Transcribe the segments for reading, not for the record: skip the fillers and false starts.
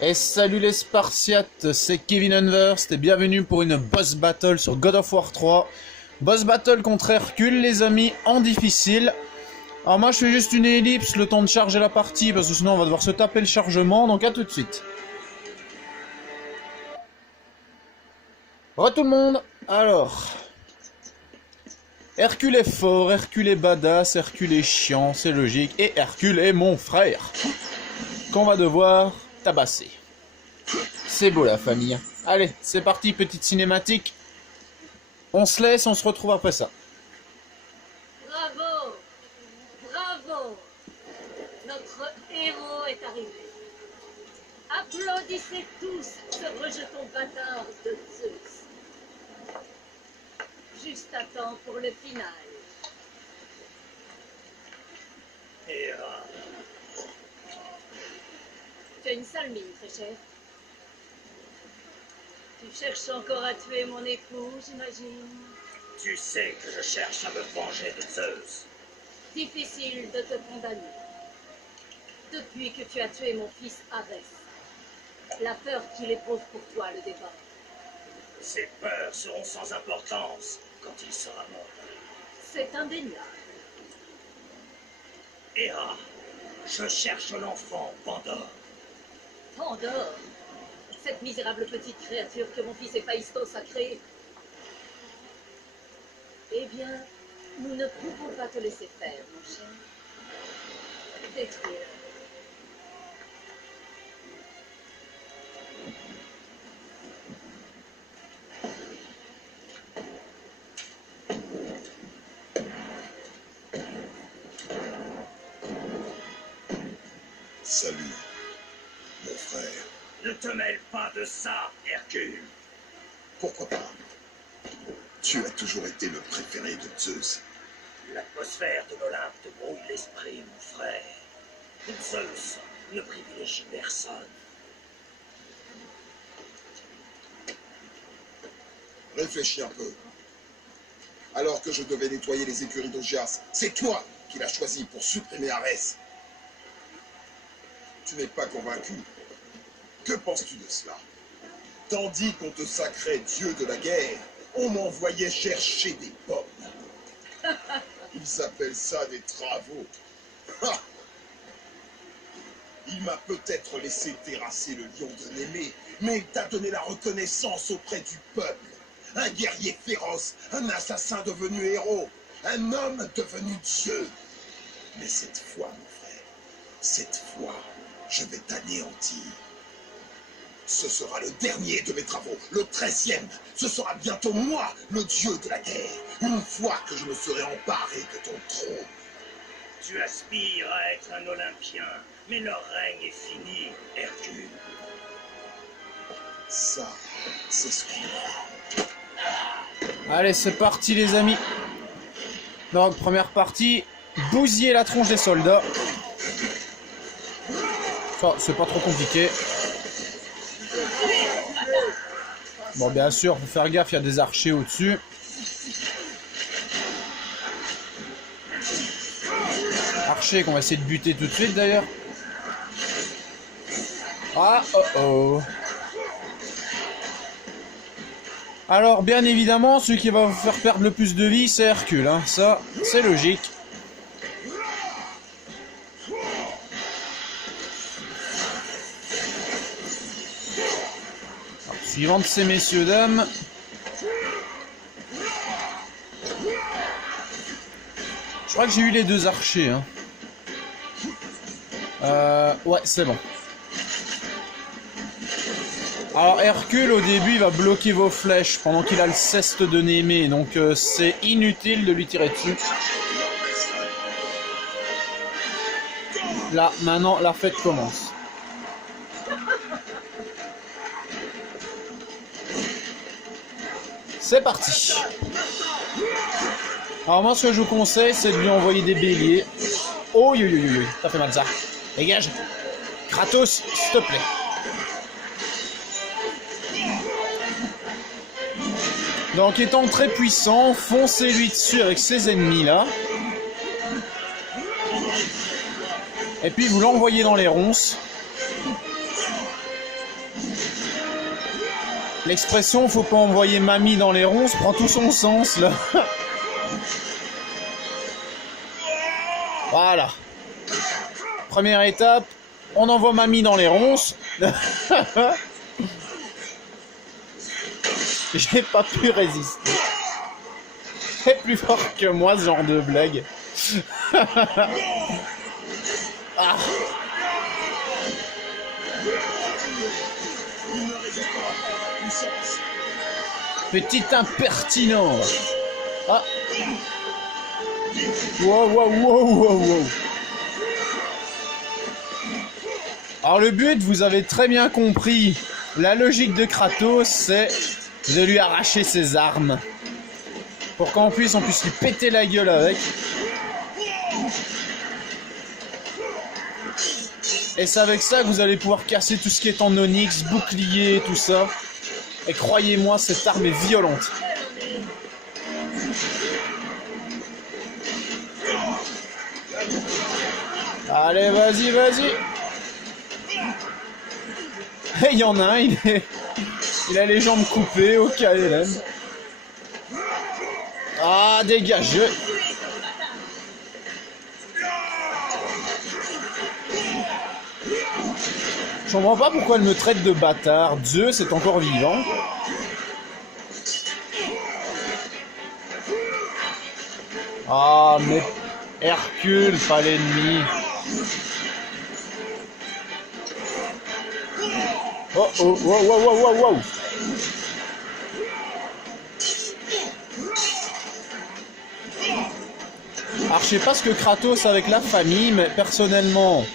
Et salut les Spartiates, c'est Kevin Unverst et bienvenue pour une boss battle sur God of War 3. Boss battle contre Hercule les amis, en difficile. Alors moi je fais juste une ellipse, le temps de charger la partie, parce que sinon on va devoir se taper le chargement, donc à tout de suite. Re tout le monde. Alors... Hercule est fort, Hercule est badass, Hercule est chiant, c'est logique, et Hercule est mon frère, qu'on va devoir tabasser. C'est beau la famille. Allez, c'est parti, petite cinématique. On se laisse, on se retrouve après ça. Bravo! Bravo! Notre héros est arrivé. Applaudissez tous ce rejeton bâtard de Zeus. Juste à temps pour le final. Tu as une sale mine, très cher. Tu cherches encore à tuer mon époux, j'imagine. Tu sais que je cherche à me venger de Zeus. Difficile de te condamner. Depuis que tu as tué mon fils Arès, la peur qu'il éprouve pour toi le débat. Ces peurs seront sans importance quand il sera mort. C'est indéniable. Héra, je cherche l'enfant Pandore. Pandore, cette misérable petite créature que mon fils Héphaïstos a créée. Eh bien, nous ne pouvons pas te laisser faire, mon cher. Détruire. Salut, mon frère. Ne te mêle pas de ça, Hercule. Pourquoi pas? Tu as toujours été le préféré de Zeus. L'atmosphère de l'Olympe te brouille l'esprit, mon frère. Zeus ne privilégie personne. Réfléchis un peu. Alors que je devais nettoyer les écuries d'Augias, c'est toi qui l'as choisi pour supprimer Arès. Tu n'es pas convaincu. Que penses-tu de cela? Tandis qu'on te sacrait dieu de la guerre, on m'envoyait chercher des pommes. Ils appellent ça des travaux. Ha! Il m'a peut-être laissé terrasser le lion de Némée, mais t'a donné la reconnaissance auprès du peuple. Un guerrier féroce, un assassin devenu héros, un homme devenu dieu. Mais cette fois, mon frère, cette fois, je vais t'anéantir. Ce sera le dernier de mes travaux, le 13e. Ce sera bientôt moi, le dieu de la guerre, une fois que je me serai emparé de ton trône. Tu aspires à être un Olympien, mais leur règne est fini, Hercule. Ça, c'est ce qu'on a. Allez, c'est parti les amis. Donc, première partie, bousiller la tronche des soldats. Ça, c'est pas trop compliqué. Bon, bien sûr, faut faire gaffe, il y a des archers au-dessus. Archers qu'on va essayer de buter tout de suite d'ailleurs. Ah, oh oh. Alors, bien évidemment, celui qui va vous faire perdre le plus de vie, c'est Hercule. Hein. Ça, c'est logique. Alors, suivant de ces messieurs, dames. Je crois que j'ai eu les deux archers. Hein. Ouais, c'est bon. Alors Hercule au début il va bloquer vos flèches pendant qu'il a le ceste de Némée, donc c'est inutile de lui tirer dessus. Là, maintenant la fête commence. C'est parti. Alors moi ce que je vous conseille c'est de lui envoyer des béliers. Oh yo yo yo yo, ça fait mal ça. Dégage. Kratos, s'il te plaît. Donc étant très puissant, foncez-lui dessus avec ses ennemis là. Et puis vous l'envoyez dans les ronces. L'expression faut pas envoyer mamie dans les ronces prend tout son sens là. Voilà. Première étape, on envoie mamie dans les ronces. J'ai pas pu résister. C'est plus fort que moi ce genre de blague. Ah. Petit impertinent. Ah. Wow, wow, wow, wow, wow. Alors le but, vous avez très bien compris. La logique de Kratos, c'est de lui arracher ses armes. Pour qu'on puisse lui péter la gueule avec. Et c'est avec ça que vous allez pouvoir casser tout ce qui est en onyx, bouclier, tout ça. Et croyez-moi, cette arme est violente. Allez, vas-y, vas-y. Et il y en a un, il a les jambes coupées au KLM. Ah, dégage. Je comprends pas pourquoi elle me traite de bâtard. Zeus est encore vivant. Ah, mais Hercule, pas l'ennemi. Oh, oh, wow, wow, wow, wow, wow. Alors, je sais pas ce que Kratos a avec la famille, mais personnellement,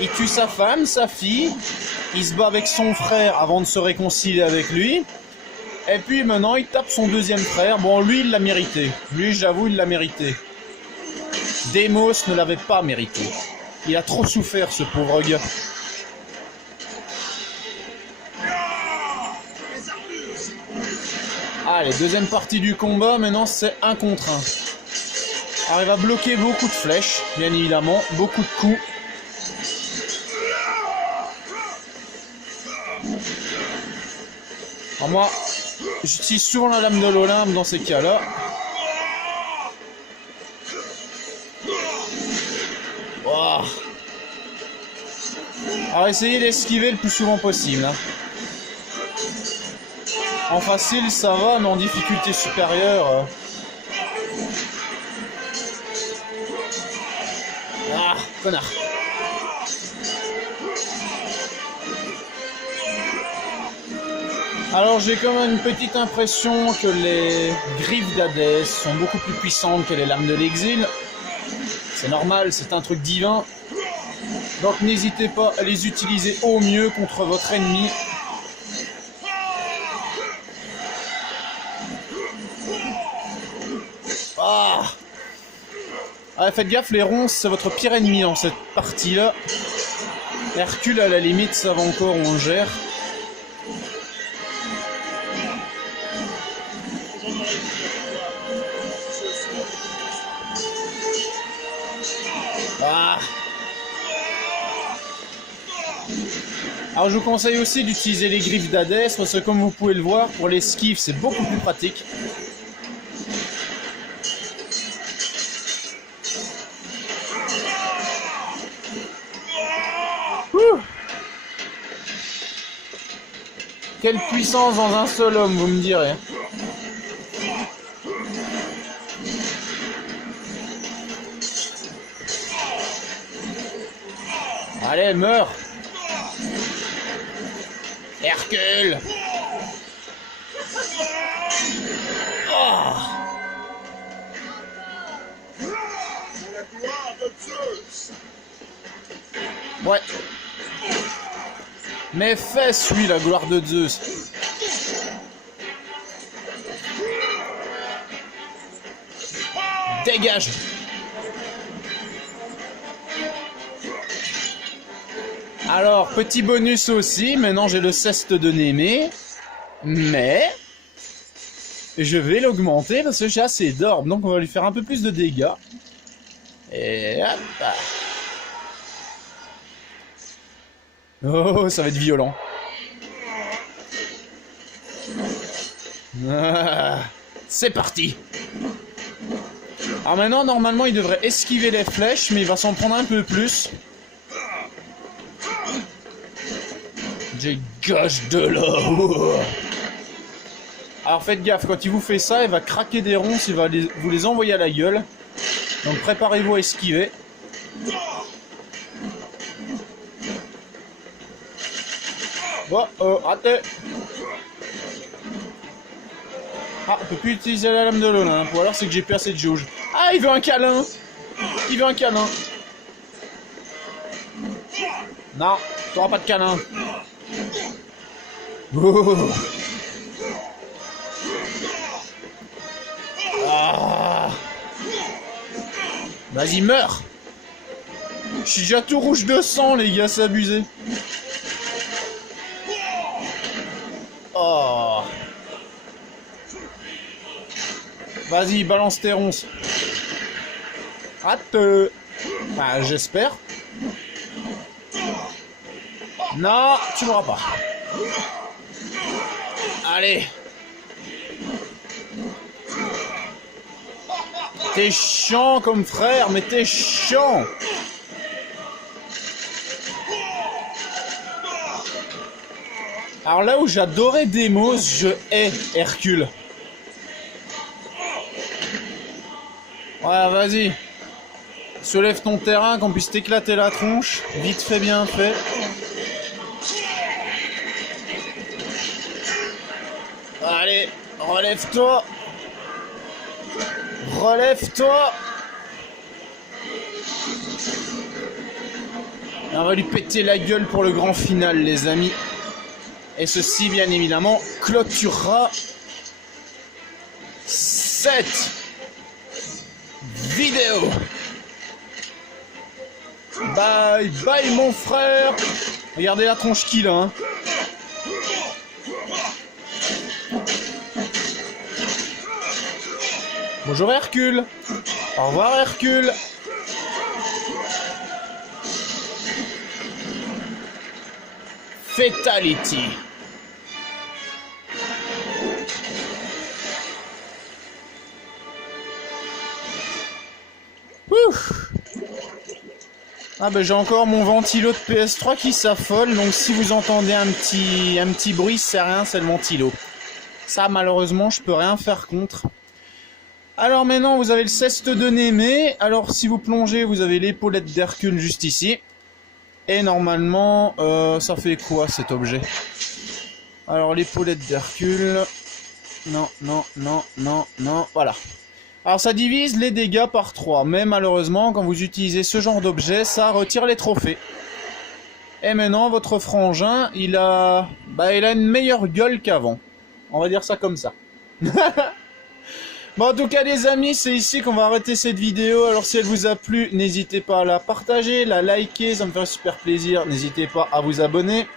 il tue sa femme, sa fille, il se bat avec son frère avant de se réconcilier avec lui, et puis maintenant il tape son deuxième frère. Bon, lui il l'a mérité, lui j'avoue il l'a mérité. Démos ne l'avait pas mérité, il a trop souffert ce pauvre gars. Allez, deuxième partie du combat, maintenant c'est 1 contre 1. Alors il va bloquer beaucoup de flèches, bien évidemment, beaucoup de coups. Alors moi, j'utilise souvent la lame de l'Olympe dans ces cas-là. Wow. Alors essayez d'esquiver le plus souvent possible. Hein. En facile ça va, mais en difficulté supérieure... Ah, connard. Alors j'ai quand même une petite impression que les griffes d'Hadès sont beaucoup plus puissantes que les lames de l'exil. C'est normal, c'est un truc divin. Donc n'hésitez pas à les utiliser au mieux contre votre ennemi. Ah, ah, faites gaffe, les ronces, c'est votre pire ennemi dans cette partie-là. Hercule, à la limite, ça va encore, on le gère. Ah. Alors je vous conseille aussi d'utiliser les griffes d'Hadès, parce que comme vous pouvez le voir, pour l'esquive, c'est beaucoup plus pratique. Quelle puissance dans un seul homme, vous me direz. Allez, meurs. Hercule. Oh. La gloire de Zeus. Ouais. Mais fesses, lui, la gloire de Zeus. Dégage. Alors, petit bonus aussi, maintenant j'ai le ceste de Némée, mais je vais l'augmenter parce que j'ai assez d'orbe, donc on va lui faire un peu plus de dégâts. Et hop. Oh, ça va être violent. Ah, c'est parti. Alors maintenant, normalement, il devrait esquiver les flèches, mais il va s'en prendre un peu plus. Dégage de là. Alors faites gaffe, quand il vous fait ça, il va craquer des ronces, il va vous les envoyer à la gueule. Donc préparez-vous à esquiver. Bon, raté. Ah, on peut plus utiliser la lame de l'Olympe, ou alors c'est que j'ai plus assez de jauge. Ah, il veut un câlin. Il veut un câlin. Non, t'auras pas de câlin. Oh. Ah. Vas-y, meurs. Je suis déjà tout rouge de sang, les gars, c'est abusé. Oh. Vas-y, balance tes ronces. Rate. Enfin, j'espère. Non, tu m'auras pas. Allez. T'es chiant comme frère, mais t'es chiant. Alors là où j'adorais Deimos, je hais Hercule. Ouais, vas-y. Soulève ton terrain, qu'on puisse t'éclater la tronche. Vite fait, bien fait. Allez, relève-toi. Relève-toi. On va lui péter la gueule pour le grand final, les amis. Et ceci, bien évidemment, clôturera cette vidéo. Bye bye, mon frère. Regardez la tronche qu'il a, hein. Bonjour Hercule. Au revoir Hercule. Fatality. Ouf. Ah bah j'ai encore mon ventilo de PS3 qui s'affole, donc si vous entendez un petit bruit, c'est rien, c'est le ventilo. Ça malheureusement je peux rien faire contre. Alors maintenant vous avez le ceste de Némée, alors si vous plongez vous avez l'épaulette d'Hercule juste ici. Et normalement ça fait quoi cet objet? Alors l'épaulette d'Hercule, non, non, non, non, non, voilà. Alors ça divise les dégâts par 3, mais malheureusement quand vous utilisez ce genre d'objet, ça retire les trophées. Et maintenant votre frangin, il a une meilleure gueule qu'avant. On va dire ça comme ça. Bon en tout cas les amis, c'est ici qu'on va arrêter cette vidéo. Alors si elle vous a plu, n'hésitez pas à la partager, la liker, ça me ferait super plaisir. N'hésitez pas à vous abonner.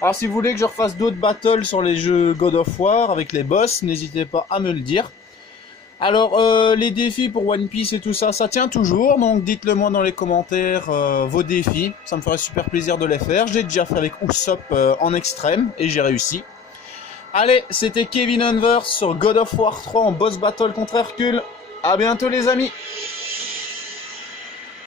Alors si vous voulez que je refasse d'autres battles sur les jeux God of War avec les boss, n'hésitez pas à me le dire. Alors, les défis pour One Piece et tout ça, ça tient toujours, donc dites-le moi dans les commentaires vos défis, ça me ferait super plaisir de les faire. J'ai déjà fait avec Usopp en extrême, et j'ai réussi. Allez, c'était Kevin Unverse sur God of War 3 en boss battle contre Hercule. À bientôt les amis.